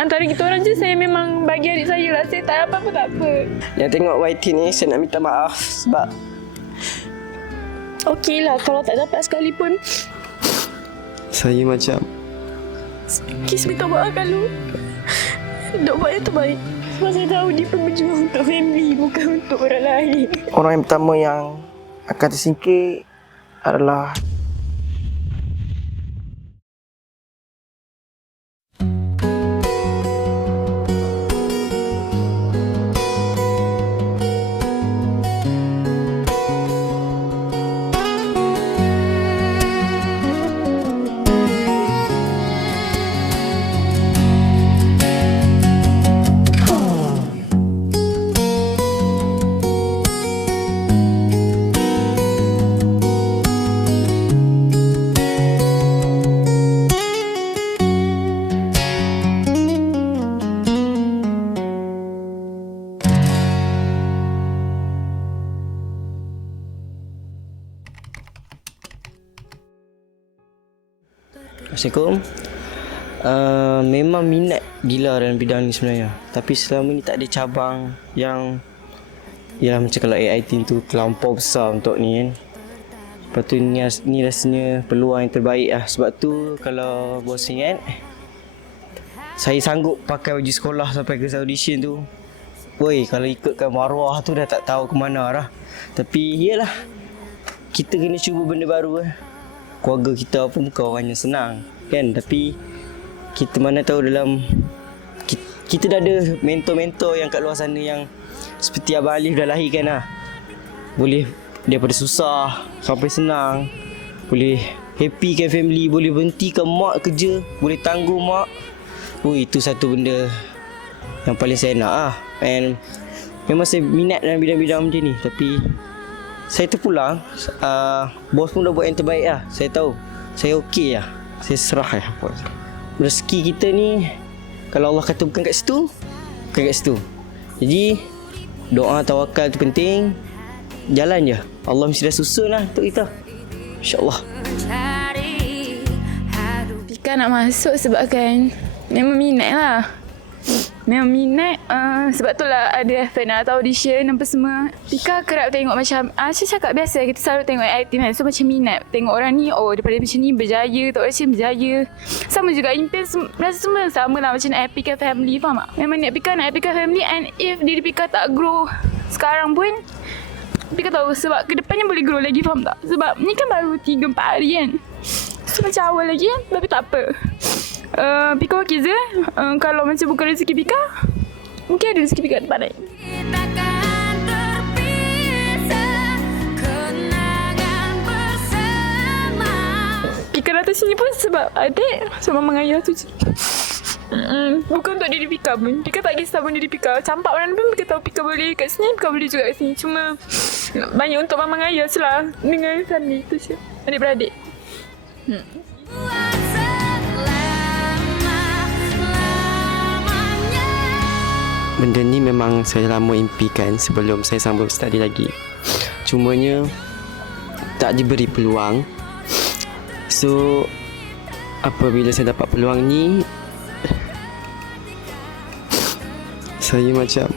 antara kita orang je saya memang bagi adik saya lah. Saya tak apa-apa tak apa. Yang tengok YT ni saya nak minta maaf sebab Okey lah kalau tak dapat sekalipun. saya macam Kis minta maaf kalau dok buat yang terbaik. Sebab saya tahu dia pun berjuang untuk family, bukan untuk orang lain. orang yang pertama yang akan tersingkir adalah Assalamualaikum. Memang minat gila dalam bidang ni sebenarnya. Tapi selama ni tak ada cabang yang yalah macam kalau AI team tu terlampau besar untuk ni kan. Lepas tu ni rasanya peluang yang terbaik lah. Sebab tu kalau bos ingat, saya sanggup pakai baju sekolah sampai ke audition tu. Woi, kalau ikutkan maruah tu dah tak tahu ke mana dah. Tapi iyalah, kita kena cuba benda baru lah. Keluarga kita pun bukan orang yang senang kan, tapi kita mana tahu dalam kita dah ada mentor-mentor yang kat luar sana yang seperti Abang Alif dah lahirkan lah. Boleh daripada susah sampai senang, boleh happykan family, boleh berhentikan mak kerja, boleh tangguh mak. Itu satu benda yang paling saya nak lah. And memang saya minat dalam bidang-bidang macam ni. Tapi saya terpulang, bos pun dah buat yang terbaik lah. Saya tahu, saya okey lah. Saya serah lah. Rezeki kita ni, kalau Allah kata bukan kat situ, bukan kat situ. Jadi, doa tawakal tu penting. Jalan je. Allah mesti dah susun lah untuk kita. InsyaAllah. Pika nak masuk sebab kan memang minat lah. Memang minat, sebab tu lah ada FNA atau audition apa semua. Pika kerap tengok macam, saya cakap biasa kita selalu tengok aktif kan. So macam minat tengok orang ni, daripada macam ni berjaya, tak macam berjaya. Sama juga impian, rasa semua sama lah macam nak happykan family, faham tak? Memang niat Pika nak happykan family, and if diri Pika tak grow sekarang pun, Pika tahu sebab kedepannya boleh grow lagi, faham tak? Sebab ni kan baru 3-4 hari kan. So macam awal lagi kan, tapi tak apa. Pika okey je. Kalau macam bukan rezeki Pika, mungkin ada rezeki Pika tempat lain. Pika datang sini pun sebab adik, sebab Mama Ayah tu je. Bukan untuk diri Pika pun. Pika tak kisah pun diri Pika. Campak mana pun Pika tahu Pika boleh kat sini, Pika boleh juga kat sini. Cuma banyak untuk Mama Ayah je lah. Dengan family tu je, adik-beradik. Benda ni memang saya lama impikan sebelum saya sambung study lagi. Cumanya tak diberi peluang. So apabila saya dapat peluang ni, saya macam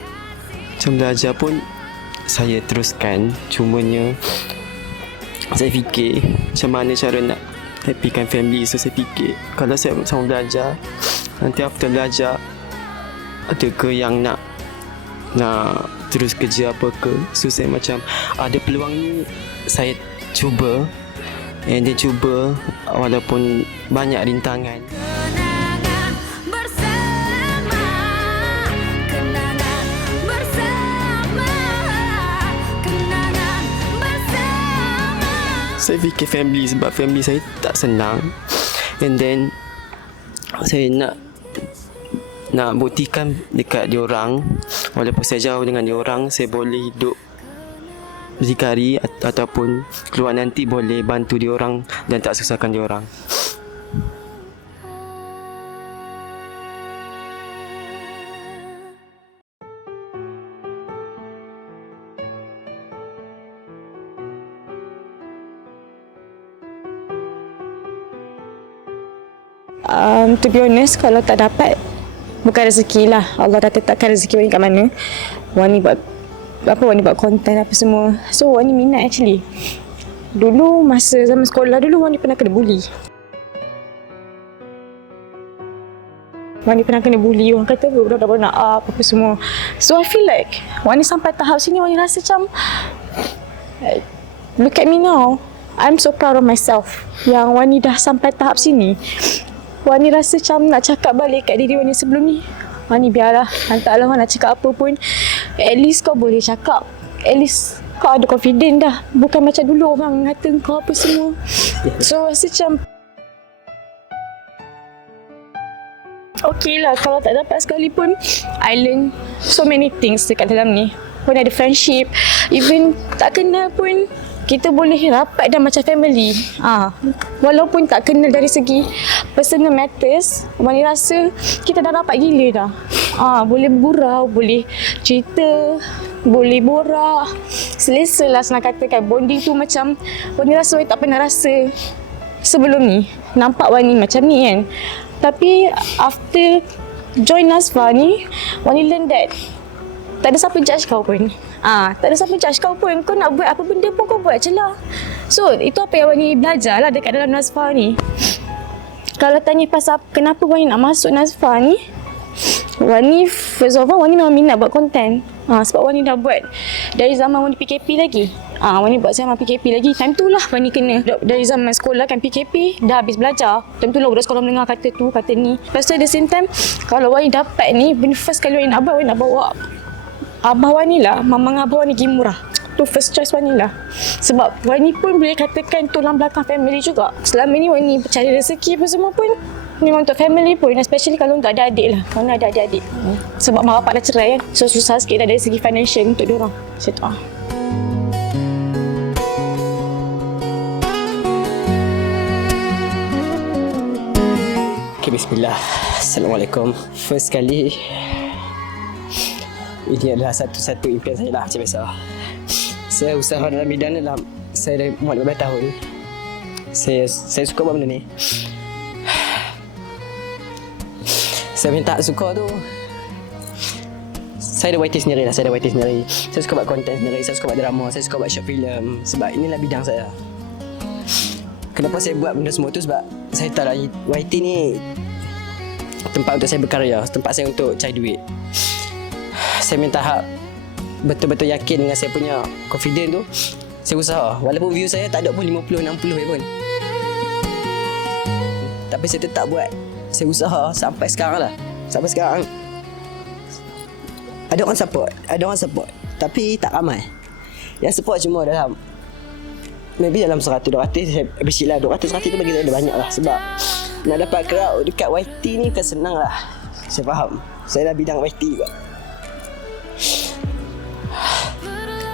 belajar pun saya teruskan. Cumanya saya fikir macam mana cara nak happykan family. So saya fikir kalau saya sama belajar, nanti after belajar ada ke yang nak terus kerja apa ke. So saya macam ada peluang ni, saya cuba. And then cuba walaupun banyak rintangan. Saya fikir family sebab family saya tak senang. And then saya nak buktikan dekat diorang, walaupun saya jauh dengan diorang, saya boleh hidup berdikari ataupun keluar nanti boleh bantu diorang dan tak susahkan diorang. To be honest, kalau tak dapat bukan rezeki lah. Allah dah tetapkan rezeki Wani kat mana. Wani buat konten apa semua. So Wani minat actually. Dulu masa zaman sekolah dulu Wani pernah kena bully. Wani pernah kena bully. Orang kata budak-budak nak up apa semua. So I feel like Wani sampai tahap sini Wani rasa macam look at me now. I'm so proud of myself. Yang Wani dah sampai tahap sini. Wani rasa macam nak cakap balik kat diri Wani sebelum ni. Wani biarlah. Entahlah orang nak cakap apa pun. At least kau boleh cakap. At least kau ada confident dah. Bukan macam dulu orang kata kau apa semua. So rasa macam okay lah, kalau tak dapat sekalipun I learn so many things dekat dalam ni. Pun ada friendship. Even tak kenal pun kita boleh rapat dah macam family. Walaupun tak kenal dari segi personal matters, Wani rasa kita dah rapat gila dah. Boleh bergurau, boleh cerita, boleh borak. Selesa lah senang katakan. Bonding tu macam Wani rasa Wani tak pernah rasa sebelum ni. Nampak Wani macam ni kan. Tapi after join Nazfar ni, Wani learn that tak ada siapa judge kau pun. Tak ada siapa judge kau pun. Kau nak buat apa benda pun kau buat je lah. So itu apa yang Wani belajar lah dekat dalam Nazfar ni. Kalau tanya pasal kenapa Wani nak masuk Nazfar ni, Wani first of all Wani memang minat buat konten. Sebab Wani dah buat dari zaman Wani PKP lagi. Wani buat zaman PKP lagi. Time tu lah Wani kena. Dari zaman sekolah kan PKP, dah habis belajar. Time tu lah budak sekolah mendengar kata tu, kata ni. Lepas tu at the same time, kalau Wani dapat ni, benda first kali Wani nak buat, Wani nak bawa abah Wani lah. Mamang abah Wani pergi murah. Tu first choice Wani lah. Sebab Wani pun boleh katakan tulang belakang family juga. Selama ni Wani cari rezeki apa semua pun memang untuk family pun, especially kalau untuk adik-adik lah. Mana ada adik-adik. Sebab mak bapak dah cerai kan. So susah sikit dah dari segi financial untuk diorang. Macam tu lah. Okay, bismillah. Assalamualaikum. First kali, ini adalah satu-satu impian saya lah macam biasa. Saya usaha dalam bidang dalam saya dah muat 15 tahun. Saya suka buat benda ni. Saya minta suka tu, saya ada YT sendiri lah. Saya suka buat konten sendiri. Saya suka buat drama. Saya suka buat short film. Sebab inilah bidang saya. Kenapa saya buat benda semua tu? Sebab saya tahu lah YT ni tempat untuk saya berkarya, tempat saya untuk cari duit. Saya minta hak betul-betul yakin dengan saya punya confident tu. Saya usaha. Walaupun view saya tak ada pun 50-60 je pun, tapi saya tetap buat. Saya usaha sampai sekarang lah. Sampai sekarang ada orang support, tapi tak ramai. Yang support cuma dalam maybe dalam 100-200. Saya appreciate lah 200-100 tu bagi saya dah banyak lah. Sebab nak dapat crowd dekat YT ni bukan senang lah. Saya faham. Saya dah bidang YT juga.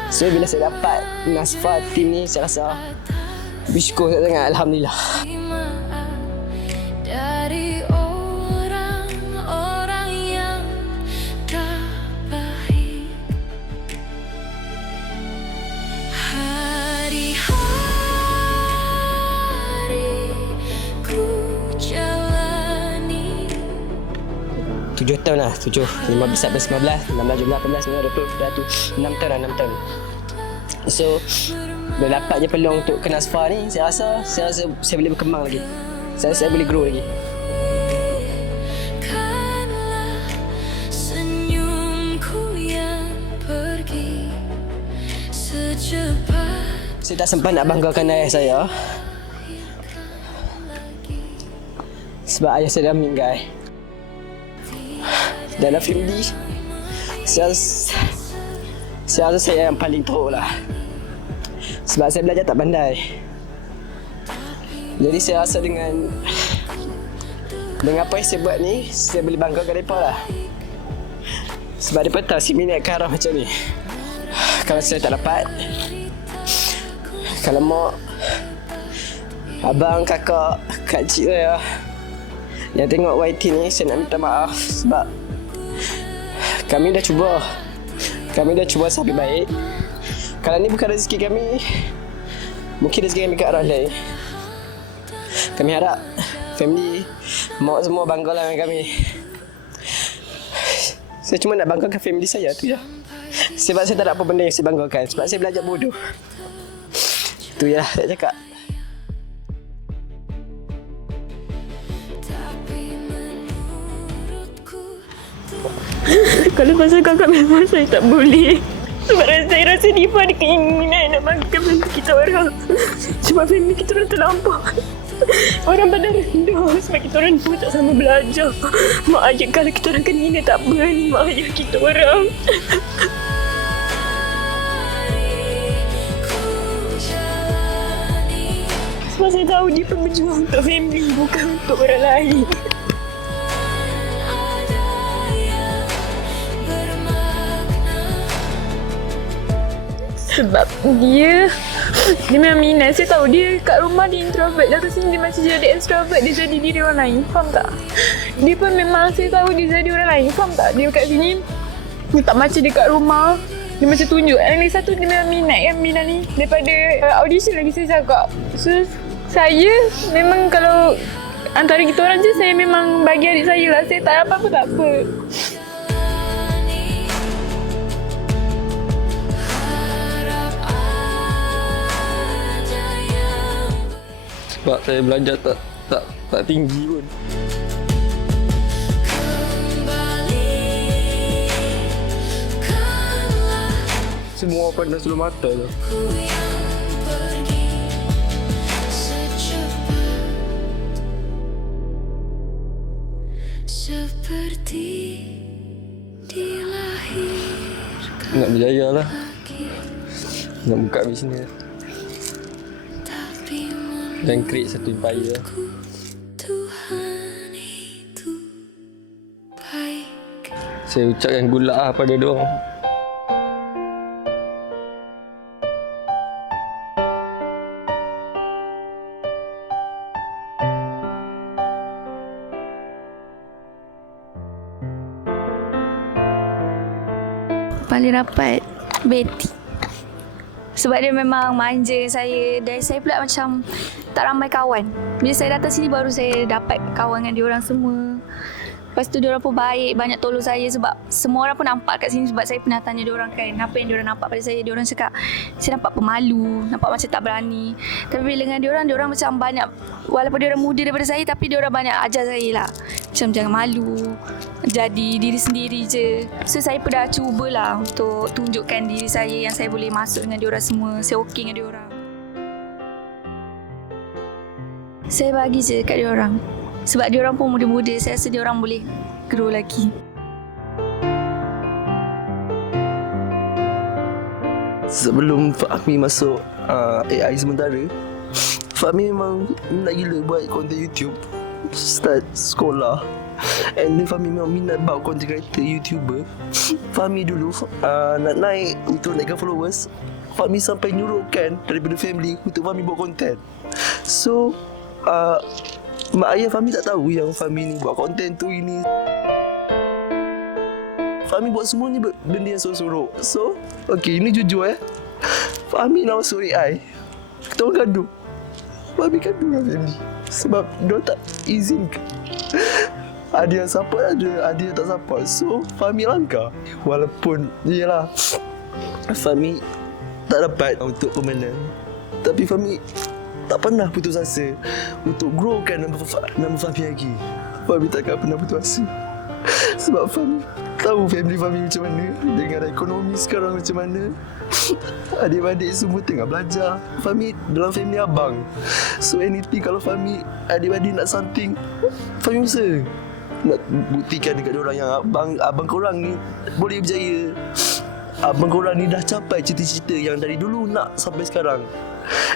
So bila saya dapat Nazfar team ni, saya rasa bersyukur sangat. Alhamdulillah. Dari orang-orang yang tak baik, hari-hari ku jalani. 7 tahun lah. 7, 15, 16, 18, 19, 20, 21, 6 tahun lah. 6 tahun. So bila dapat je peluang untuk ke Nazfar ni, saya rasa saya boleh berkembang lagi. Saya boleh grow lagi. Kanlah senyumku yang pergi secepat. Saya tak sempat nak banggakan ayah saya sebab ayah saya dah meninggal. Dalam family, saya rasa saya yang paling teruk lah. Sebab saya belajar tak pandai. Jadi saya rasa dengan apa yang saya buat ni, saya boleh banggakan mereka lah. Sebab mereka tahu si minat ke arah macam ni. Kalau saya tak dapat, kalau mak, abang, kakak, kak-cik saya yang tengok YT ni, saya nak minta maaf. Sebab kami dah cuba sampai baik. Kalau ni bukan rezeki kami, mungkin rezeki kami ke arah lain. Kami harap family, mak semua banggalah dengan kami. Saya cuma nak banggakan family saya tu je. Sebab saya tak ada apa benda yang saya banggakan. Sebab saya belajar bodoh. Tu je lah saya cakap. Tapi menurutku Kalau pasal kakak memang saya tak boleh. Sebab saya rasa Diva ada keinginan nak banggakan family kita orang. Sebab family kita orang terlampau orang pandang rendah. Sebab kita orang pun tak sama belajar. Mak ayah kalau kita orang kena hina tak apa ni mak ayah kita orang. Sebab saya tahu dia pun berjuang untuk family bukan untuk orang lain. Sebab dia memang minat. Saya tahu dia kat rumah dia introvert. Datang sini dia masih jadi extrovert. Dia jadi diri orang lain. Faham tak? Dia pun memang saya tahu dia jadi orang lain. Faham tak? Dia kat sini dia tak macam dia kat rumah. Dia macam tunjuk. Yang lagi satu dia memang minat kan Mina ni. Daripada audition lagi saya cakap. So saya memang kalau antara kita orang je saya memang bagi adik saya lah. Saya tak apa-apa tak apa. Sebab saya belajar tak tinggi pun. Semua orang pandang sebelah mata tu. seperti dilahirkan Nak berjaya lah. Nak buka bisnes. tapi Dan create satu empire. Tuhan itu baik. Saya ucapkan good luck lah pada diorang. Paling rapat Betty. Sebab dia memang manja saya. Dan saya pula macam tak ramai kawan. Bila saya datang sini baru saya dapat kawan dengan diorang semua. Lepas tu diorang pun baik, banyak tolong saya. Sebab semua orang pun nampak kat sini. Sebab saya pernah tanya diorang kan, apa yang diorang nampak pada saya. Diorang cakap saya nampak pemalu, nampak macam tak berani. Tapi bila dengan diorang macam banyak, walaupun diorang muda daripada saya, tapi diorang banyak ajar saya lah. Macam jangan malu, jadi diri sendiri je. So saya pun dah cubalah untuk tunjukkan diri saya yang saya boleh masuk dengan diorang semua. Saya okey dengan diorang. Saya bagi je kat diorang. Sebab diorang pun muda-muda, saya rasa diorang boleh grow lagi. Sebelum Fahmi masuk AI sementara, Fahmi memang minat gila buat konten YouTube. Start sekolah, and then Fahmi memang minat buat content creator, YouTuber. Fahmi dulu nak naik untuk naikkan followers, Fahmi sampai nyuruhkan daripada family untuk Fahmi buat konten. So mak ayah Fahmi tak tahu yang Fahmi ni buat konten tu ini. Fahmi buat semua ni benda yang sorok-sorok. So, okay, ini jujur Fahmi nak masuk AI. Kita orang gaduh. Fahmi gaduh dengan family. Sebab diorang tak izinkan. Ada yang support, ada yang tak support. So, Fahmi langkah. Walaupun, yelah, Fahmi tak dapat untuk pemenang. Tapi Fahmi tak pernah putus asa untuk growkan nama Fahmi lagi. Fahmi takkan pernah putus asa. Sebab Fahmi tahu family Fahmi macam mana, dengan ekonomi sekarang macam mana. Adik-adik semua tengah belajar. Fahmi dalam family abang. So anything kalau Fahmi adik-adik nak something, Fahmi usaha nak buktikan dekat diorang yang abang korang ni boleh berjaya. Abang korang ni dah capai cita-cita yang dari dulu nak sampai sekarang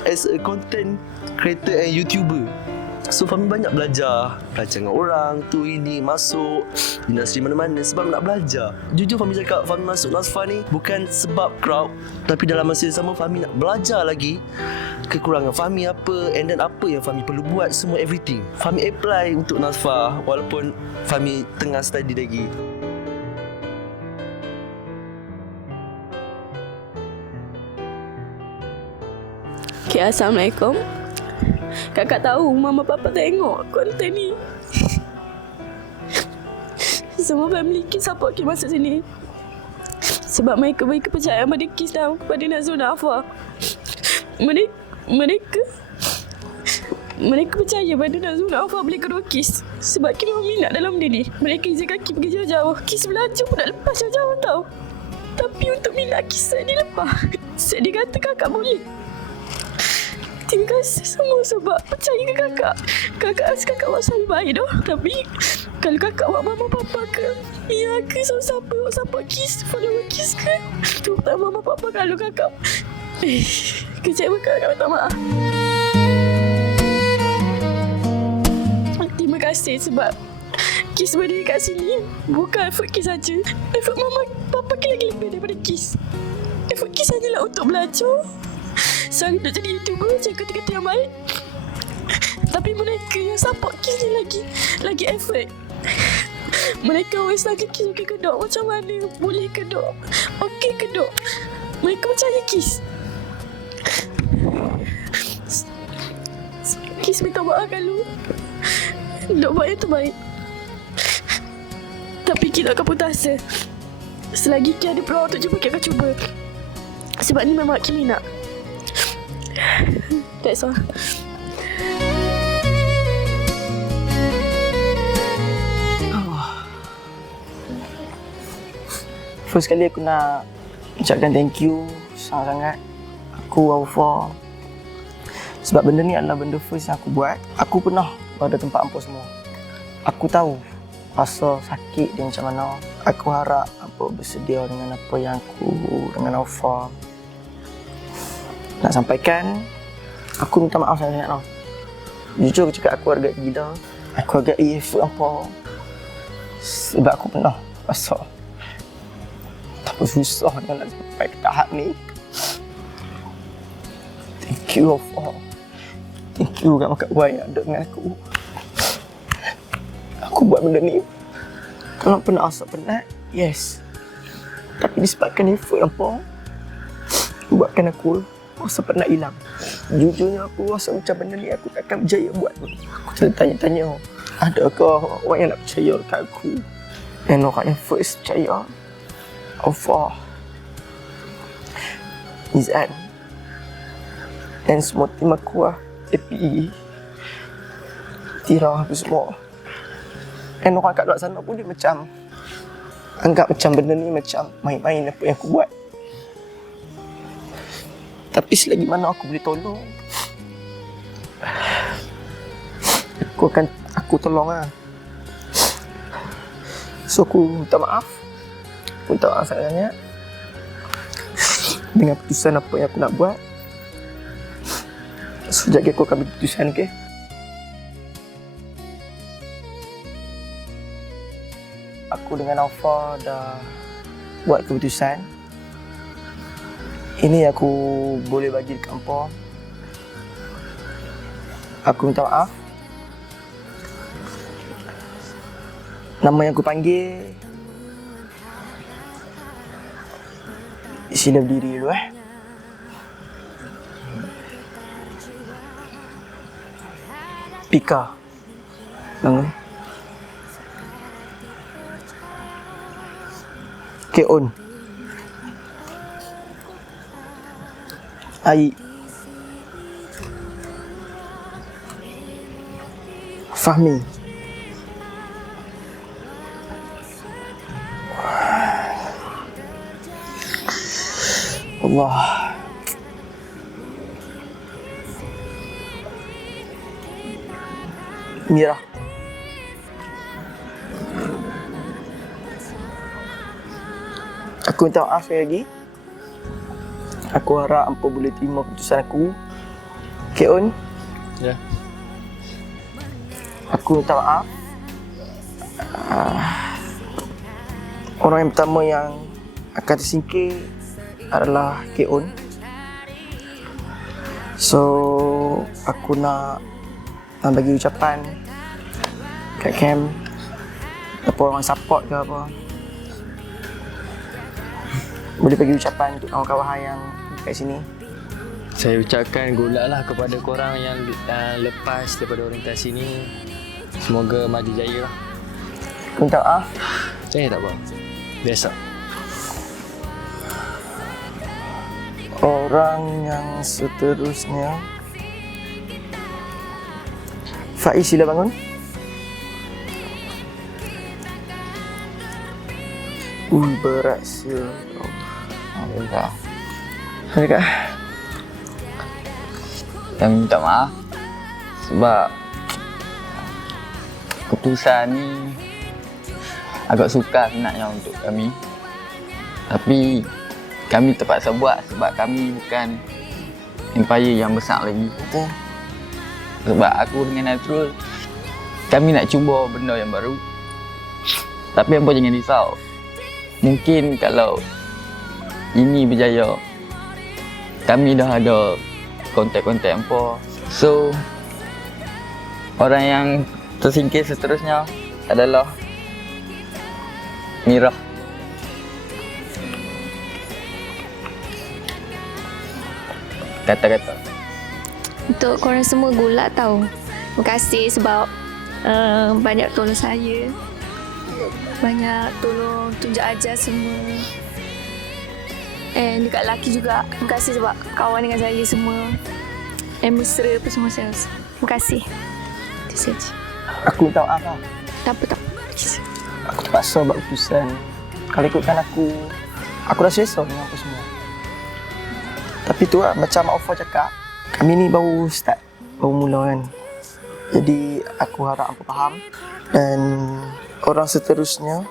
as a content creator and YouTuber. So Fahmi banyak belajar dengan orang tu ini, masuk industri mana-mana sebab nak belajar. Jujur Fahmi cakap, Fahmi masuk NASFA ni bukan sebab crowd, tapi dalam masa yang sama Fahmi nak belajar lagi kekurangan Fahmi apa, and then apa yang Fahmi perlu buat, semua everything Fahmi apply untuk NASFA walaupun Fahmi tengah study lagi. Okay, Assalamualaikum. Kakak tahu Mama Papa tengok konten ni. semua family Kis support Kis masuk sini. Sebab mereka percaya pada Kis dan pada Nazul dan Afar. Mereka percaya pada Nazul dan Afar boleh kedua Kis. Sebab Kis memang minat dalam benda ni. Mereka izinkan Kis pergi jauh-jauh. Kis belajar pun nak lepas jauh-jauh tau. Tapi untuk minat Kis saya dilepas. Saya dikata kakak boleh. Terima kasih semua sebab percaya ke kakak. Kakak rasa kakak buat saya baik dah. Tapi kalau kakak buat mama papa ke, Mia ke, siapa Kis, follower Kis ke, terutama mama papa, kalau kakak kecewa, kakak minta maaf. Terima kasih sebab Kis berdiri kat sini. Bukan effort Kis saja. Effort mama papa lagi lebih daripada Kis. Effort Kis hanyalah untuk belajar. Saya nak jadi YouTuber, cakap kata-kata yang baik. Tapi mereka yang support Kis ni lagi effort. Mereka always tanya Kis okey ke dok? Macam mana? Boleh ke dok? Okey ke dok? Mereka percaya Kis. Kis minta maaf kalau dok buat yang terbaik. Tapi kita akan putus asa. Selagi Kis ada peluang untuk cuba, Kis akan cuba. Sebab ni memang Kis minat. That's all. First kali aku nak ucapkan thank you sangat-sangat aku, Aufa. Sebab benda ni adalah benda first yang aku buat. Aku pernah berada tempat hampa semua. Aku tahu rasa sakit dia macam mana. Aku harap hampa bersedia dengan apa yang aku dengan Aufa nak sampaikan. Aku minta maaf sangat-sangat tau. Jujur aku cakap aku agak gila. Aku agak effort hampa. Sebab aku pernah rasa apa susah dia nak sampai ke tahap ni. Thank you Aufa. Thank you kat Mak Wai yang ada dengan aku. Aku buat benda ni kalau pernah rasa penat, yes. Tapi disebabkan effort apa, buatkan aku rasa penat hilang. Jujurnya aku rasa macam benda ni aku takkan berjaya buat. Aku tanya-tanya, adakah orang yang nak percaya dekat aku? Dan orang yang first percaya, Aufa, Izan dan semua tim aku lah, APE, Tira, apa semua. Dan orang kat luar sana pun dia macam anggap macam benda ni macam main-main apa yang aku buat. Tapi selagi mana aku boleh tolong, aku tolong lah. So aku minta maaf sangat-sangat dengan keputusan apa yang aku nak buat. So sekejap lagi aku akan ambil keputusan, okay? Aku dengan Aufa dah buat keputusan. Ini aku boleh bagi dekat hampa. Aku minta maaf. Nama yang aku panggil, sila berdiri dulu Pika, bangun. Keon, Ai, Fahmi, Allah, Mira, aku minta maaf sekali lagi. Aku harap hampa boleh terima keputusan aku. Keon, Ya. aku minta maaf. Orang yang pertama yang akan tersingkir adalah Keon. So, aku nak bagi ucapan kat camp. Apa orang support ke apa. Boleh bagi ucapan untuk kawan-kawan yang kat sini. Saya ucapkan good luck lah kepada korang yang lepas daripada orientasi ni. Semoga maju jaya lah. Aku minta maaf. Saya tak apa. Biasa. Orang yang seterusnya. Faiz, sila bangun. Berat sia. Alhamdulillah. Ada kak? Kami minta maaf sebab keputusan ni agak sukar sebenarnya untuk kami. Tapi kami terpaksa buat sebab kami bukan empire yang besar lagi. Betul. Sebab aku dengan Natrul, kami nak cuba benda yang baru. Tapi hampa jangan risau. Mungkin kalau ini berjaya, kami dah ada kontak-kontak hampa. So, orang yang tersingkir seterusnya adalah Mira. Kata-kata. Untuk korang semua gulat tau. Terima kasih sebab banyak tolong saya. Banyak tolong tunjuk ajar semua. And dekat lelaki juga. Terima kasih sebab kawan dengan saya semua. And mesra apa semua saya. Terima kasih. Itu saja. Aku minta maaf lah. Tak apa. Aku terpaksa buat keputusan. Kalau ikutkan aku dah selesa dengan apa semua. Tapi tu lah, macam Aufa cakap, kami ni baru start, baru mula kan. Jadi aku harap hampa faham. Dan orang seterusnya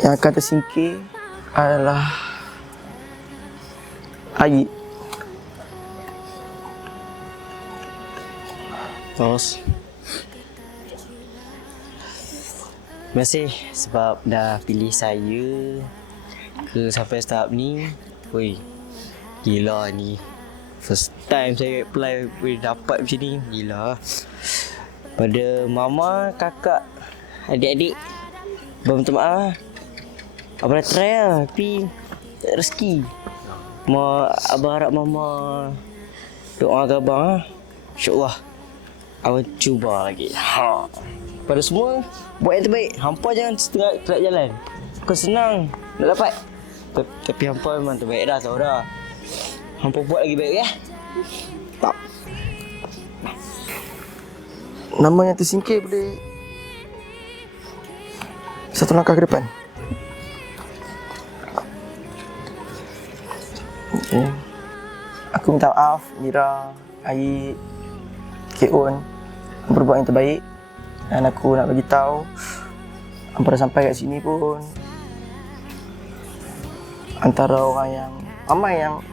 yang akan tersingkir adalah Ayi. Terus. Terima kasih sebab dah pilih saya ke sampai tahap ni. Woi, gila ni. First time saya apply boleh dapat macam ni. Gila. Pada mama, kakak, adik-adik, abang minta maaf. Abang dah try lah tapi tak ada rezeki. Abang harap mama doa ke abang lah. InsyaAllah abang cuba lagi. Pada semua, buat yang terbaik. Hampa jangan setengah jalan. Bukan senang nak dapat. Tapi hampa memang terbaik dah, tahu dah. Hampa buat lagi baik ya. Tak. Nama yang tersingkir boleh satu langkah ke depan. Okay. Aku minta maaf Mira, Ayi, K.On. Hampa buat yang terbaik. Dan aku nak bagi tahu hampa dah sampai kat sini pun antara orang yang ramai yang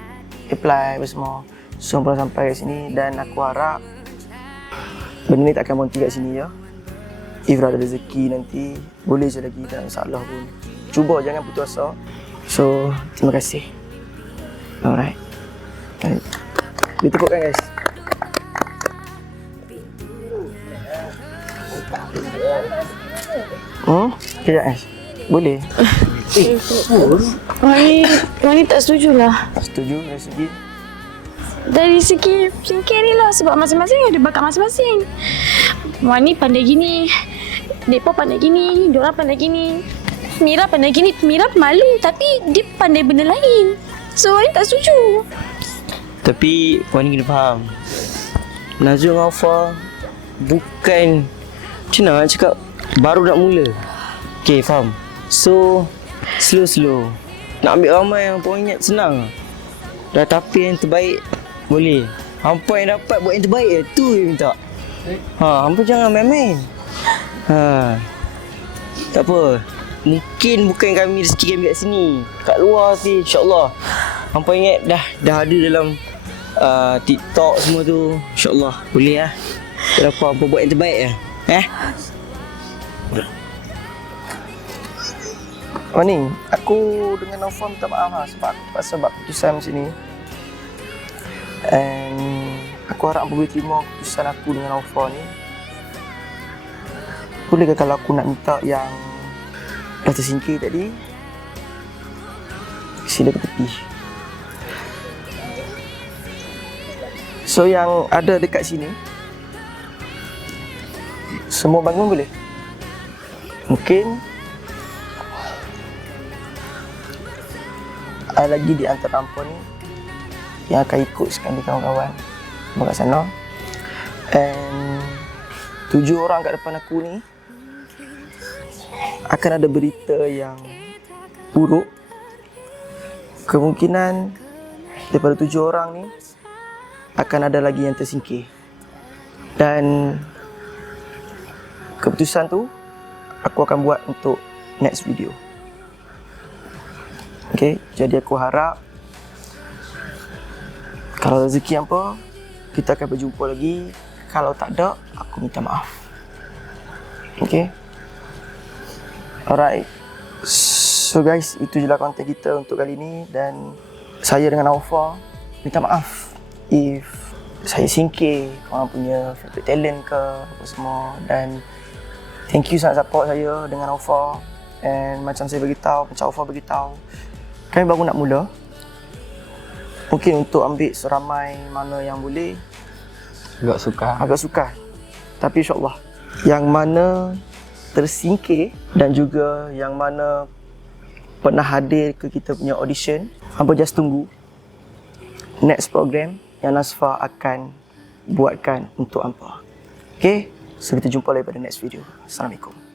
apply apa semua. So hampa dah sampai kat sini dan aku harap benda ni tak akan berhenti kat sini ya. If ada rezeki nanti boleh je lagi, tak ada masalah pun. Cuba jangan putus asa. So terima kasih. Alright. Ditepukkan guys. Kejap guys. Boleh? Wani tak setujulah. Tak setuju dari segi Dari segi singkir ni lah sebab masing-masing ada bakat masing-masing. Wani pandai gini, Depa pandai gini, diorang pandai gini, Mira pandai gini. Mira malu tapi dia pandai benda lain. So Wani tak setuju. Tapi Wani kena faham, Nazul dengan Aufa bukan macam mana nak cakap, baru nak mula. Okay, faham. So slow. Nak ambil ramai yang pun ingat senang. Dah tapi yang terbaik boleh. Hampa yang dapat buat yang terbaik tu yang minta. Hampa jangan main-main. Tak apa. Mungkin bukan kami rezeki kami kat sini. Kat luar sih insya-Allah. Hampa ingat dah ada dalam TikTok semua tu. InsyaAllah boleh lah. Kenapa hampa buat yang terbaik lah. Wani, aku dengan Aufa minta maaf lah sebab aku terpaksa buat keputusan macam ni. And aku harap hampa boleh terima keputusan aku dengan Aufa ni. Bolehkah kalau aku nak minta yang dah tersingkir tadi, sila ke tepi. So yang ada dekat sini, semua bangun boleh? Mungkin ada lagi di antara hampa ni yang akan ikut sekali kawan-kawan kat sana. And 7 orang kat depan aku ni akan ada berita yang buruk. Kemungkinan daripada 7 orang ni akan ada lagi yang tersingkir. Dan keputusan tu aku akan buat untuk next video. Okay, jadi aku harap kalau rezeki apa, kita akan berjumpa lagi. Kalau tak ada, aku minta maaf. Okay. Alright. So guys, itu je lah konten kita untuk kali ni. Dan saya dengan Aufa minta maaf if saya singkir korang punya favorite talent ke apa semua. Dan thank you sangat support saya dengan Aufa. And macam saya beritahu, macam Aufa beritahu, kami baru nak mula. Mungkin untuk ambil seramai mana yang boleh, agak sukar. Tapi insyaAllah yang mana tersingkir dan juga yang mana pernah hadir ke kita punya audition, hampa just tunggu next program yang Nasfa akan buatkan untuk hampa. Okay, so kita jumpa lagi pada next video. Assalamualaikum.